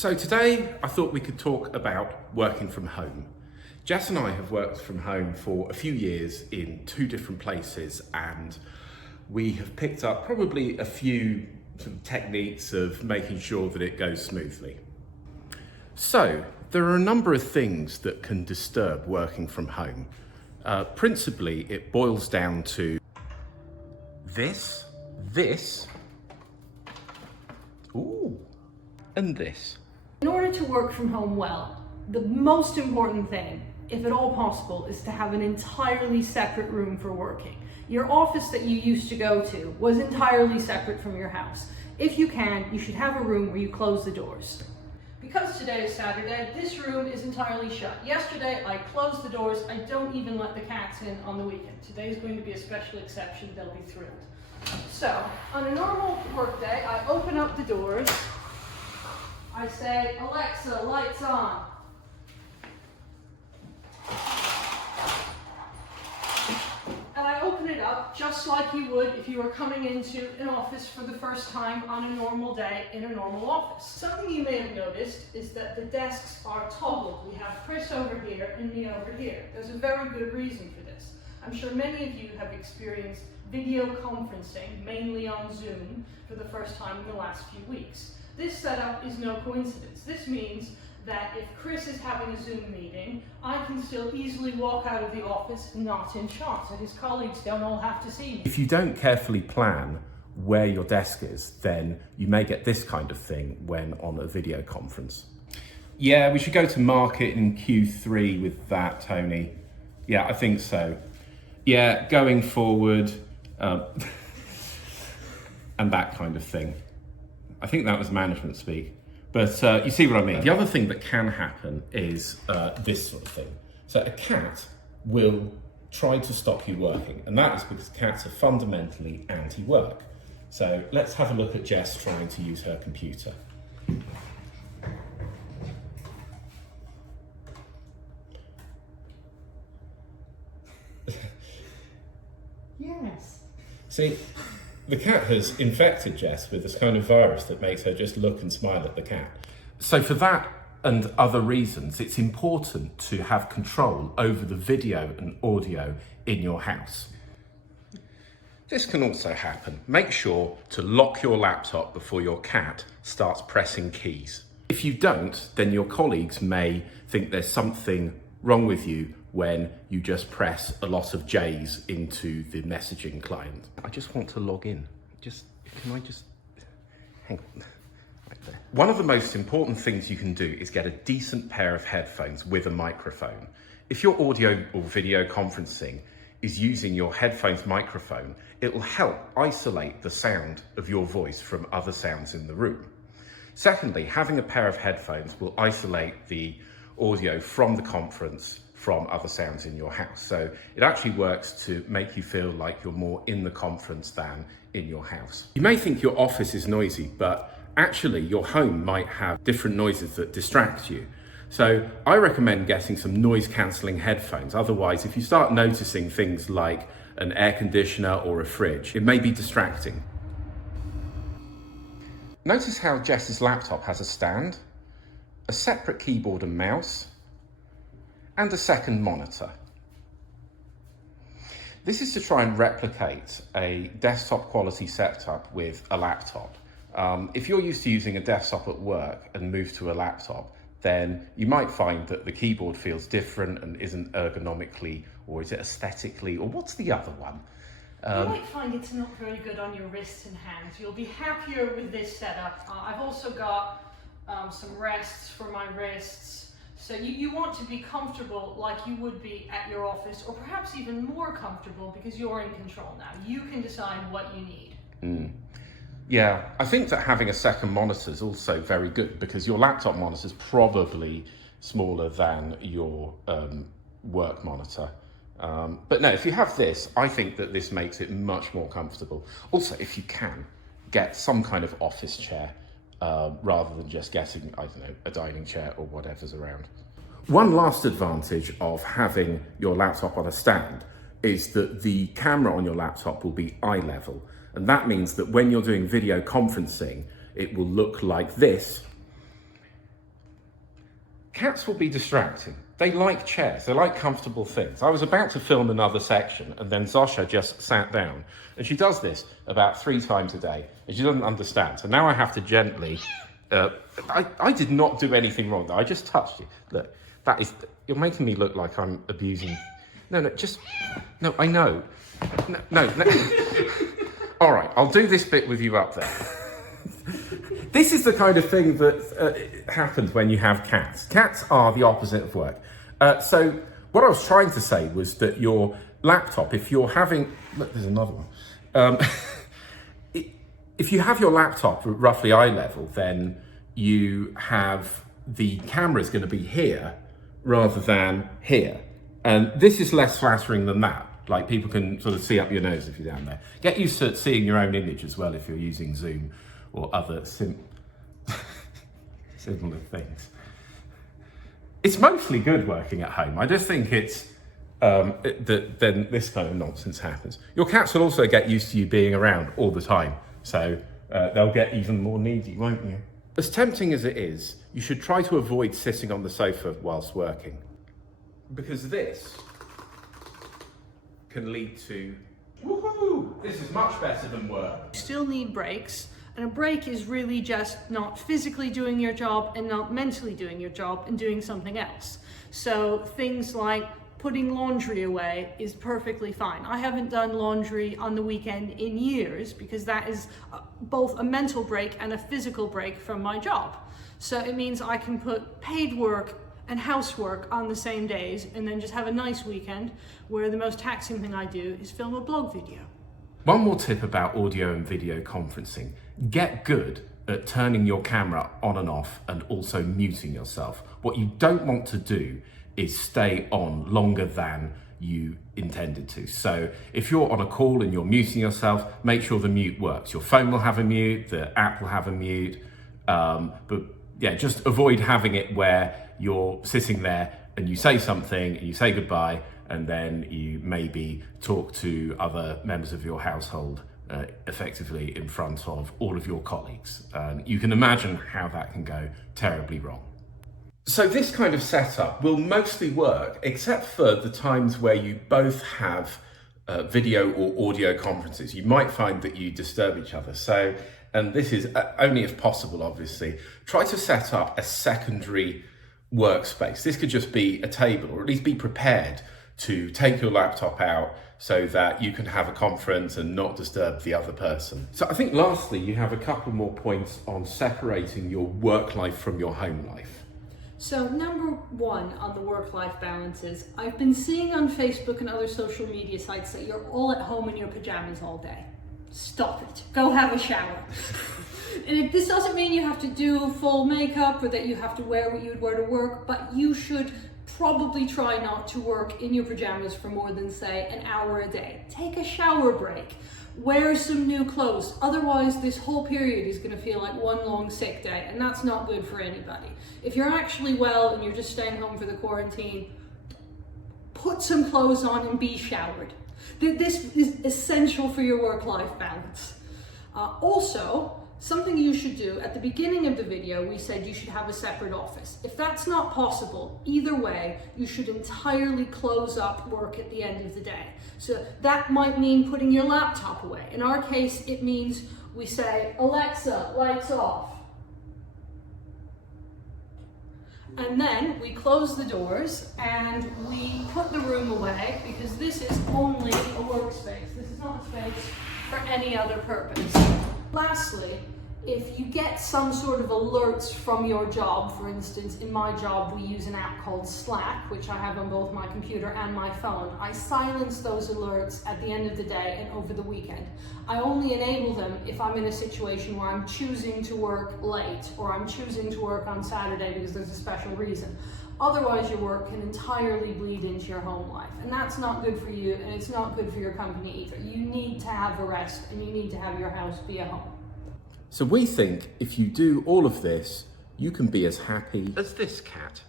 So today I thought we could talk about working from home. Jess and I have worked from home for a few years in two different places, and we have picked up probably a few sort of techniques of making sure that it goes smoothly. So there are a number of things that can disturb working from home. Principally, it boils down to this, and this. In order to work from home well, the most important thing, if at all possible, is to have an entirely separate room for working. Your office that you used to go to was entirely separate from your house. If you can, you should have a room where you close the doors. Because today is Saturday, this room is entirely shut. Yesterday, I closed the doors. I don't even let the cats in on the weekend. Today is going to be a special exception. They'll be thrilled. So, on a normal work day, I open up the doors. I say, Alexa, lights on. And I open it up just like you would if you were coming into an office for the first time on a normal day in a normal office. Something you may have noticed is that the desks are toggled. We have Chris over here and me over here. There's a very good reason for this. I'm sure many of you have experienced video conferencing, mainly on Zoom, for the first time in the last few weeks. This setup is no coincidence. This means that if Chris is having a Zoom meeting, I can still easily walk out of the office not in shot, so his colleagues don't all have to see me. If you don't carefully plan where your desk is, then you may get this kind of thing when on a video conference. Yeah, we should go to market in Q3 with that, Tony. Yeah, I think so. Yeah, going forward, and that kind of thing. I think that was management speak, but you see what I mean. The other thing that can happen is this sort of thing. So a cat will try to stop you working, and that is because cats are fundamentally anti-work. So let's have a look at Jess trying to use her computer. Yes. See, the cat has infected Jess with this kind of virus that makes her just look and smile at the cat. So for that and other reasons, it's important to have control over the video and audio in your house. This can also happen. Make sure to lock your laptop before your cat starts pressing keys. If you don't, then your colleagues may think there's something wrong with you when you just press a lot of J's into the messaging client. I just want to log in. Can I just hang on? Right there. One of the most important things you can do is get a decent pair of headphones with a microphone. If your audio or video conferencing is using your headphones microphone, it will help isolate the sound of your voice from other sounds in the room. Secondly, having a pair of headphones will isolate the audio from the conference from other sounds in your house. So it actually works to make you feel like you're more in the conference than in your house. You may think your office is noisy, but actually your home might have different noises that distract you. So I recommend getting some noise cancelling headphones. Otherwise, if you start noticing things like an air conditioner or a fridge, it may be distracting. Notice how Jess's laptop has a stand, a separate keyboard and mouse, and a second monitor. This is to try and replicate a desktop quality setup with a laptop. If you're used to using a desktop at work and move to a laptop, then you might find that the keyboard feels different and isn't ergonomically, or is it aesthetically, or what's the other one? You might find it's not very good on your wrists and hands. You'll be happier with this setup. I've also got some rests for my wrists. So you want to be comfortable like you would be at your office, or perhaps even more comfortable because you're in control now. You can decide what you need. Yeah, I think that having a second monitor is also very good because your laptop monitor is probably smaller than your work monitor. But no, if you have this, I think that this makes it much more comfortable. Also, if you can, get some kind of office chair rather than just getting, I don't know, a dining chair or whatever's around. One last advantage of having your laptop on a stand is that the camera on your laptop will be eye level. And that means that when you're doing video conferencing, it will look like this Cats will be distracting. They like chairs, they like comfortable things. I was about to film another section and then Zosha just sat down, and she does this about 3 times a day and she doesn't understand. So now I have to gently, I did not do anything wrong though, I just touched you. Look, you're making me look like I'm abusing. No, I know. No. All right, I'll do this bit with you up there. This is the kind of thing that happens when you have cats. Cats are the opposite of work. So what I was trying to say was that your laptop, if you're having, look, there's another one. If you have your laptop at roughly eye level, then you have the camera's going to be here rather than here. And this is less flattering than that. Like, people can sort of see up your nose if you're down there. Get used to seeing your own image as well if you're using Zoom or other similar things. It's mostly good working at home. I just think it's then this kind of nonsense happens. Your cats will also get used to you being around all the time, so they'll get even more needy, won't you? As tempting as it is, you should try to avoid sitting on the sofa whilst working, because this can lead to, woohoo, this is much better than work. You still need breaks, and a break is really just not physically doing your job and not mentally doing your job and doing something else. So things like putting laundry away is perfectly fine. I haven't done laundry on the weekend in years because that is both a mental break and a physical break from my job. So it means I can put paid work and housework on the same days and then just have a nice weekend where the most taxing thing I do is film a blog video. One more tip about audio and video conferencing. Get good at turning your camera on and off and also muting yourself. What you don't want to do is stay on longer than you intended to. So if you're on a call and you're muting yourself, make sure the mute works. Your phone will have a mute, the app will have a mute, but yeah, just avoid having it where you're sitting there and you say something and you say goodbye and then you maybe talk to other members of your household effectively in front of all of your colleagues. You can imagine how that can go terribly wrong. So this kind of setup will mostly work, except for the times where you both have video or audio conferences. You might find that you disturb each other. So, and this is only if possible, obviously, try to set up a secondary workspace. This could just be a table, or at least be prepared to take your laptop out so that you can have a conference and not disturb the other person. So I think lastly, you have a couple more points on separating your work life from your home life. So number 1 on the work-life balance is, I've been seeing on Facebook and other social media sites that you're all at home in your pajamas all day. Stop it. Go have a shower. And if this doesn't mean you have to do full makeup or that you have to wear what you'd wear to work, but you should probably try not to work in your pajamas for more than, say, an hour a day. Take a shower break. Wear some new clothes. Otherwise, this whole period is going to feel like one long sick day, and that's not good for anybody. If you're actually well and you're just staying home for the quarantine, put some clothes on and be showered. This is essential for your work-life balance. Also, something you should do, at the beginning of the video, we said you should have a separate office. If that's not possible, either way, you should entirely close up work at the end of the day. So that might mean putting your laptop away. In our case, it means we say, Alexa, lights off. And then we close the doors and we put the room away because this is only a workspace. This is not a space for any other purpose. Lastly, if you get some sort of alerts from your job, for instance, in my job we use an app called Slack, which I have on both my computer and my phone. I silence those alerts at the end of the day and over the weekend. I only enable them if I'm in a situation where I'm choosing to work late or I'm choosing to work on Saturday because there's a special reason. Otherwise, your work can entirely bleed into your home life, and that's not good for you, and it's not good for your company either. You need to have a rest, and you need to have your house be a home. So we think if you do all of this, you can be as happy as this cat.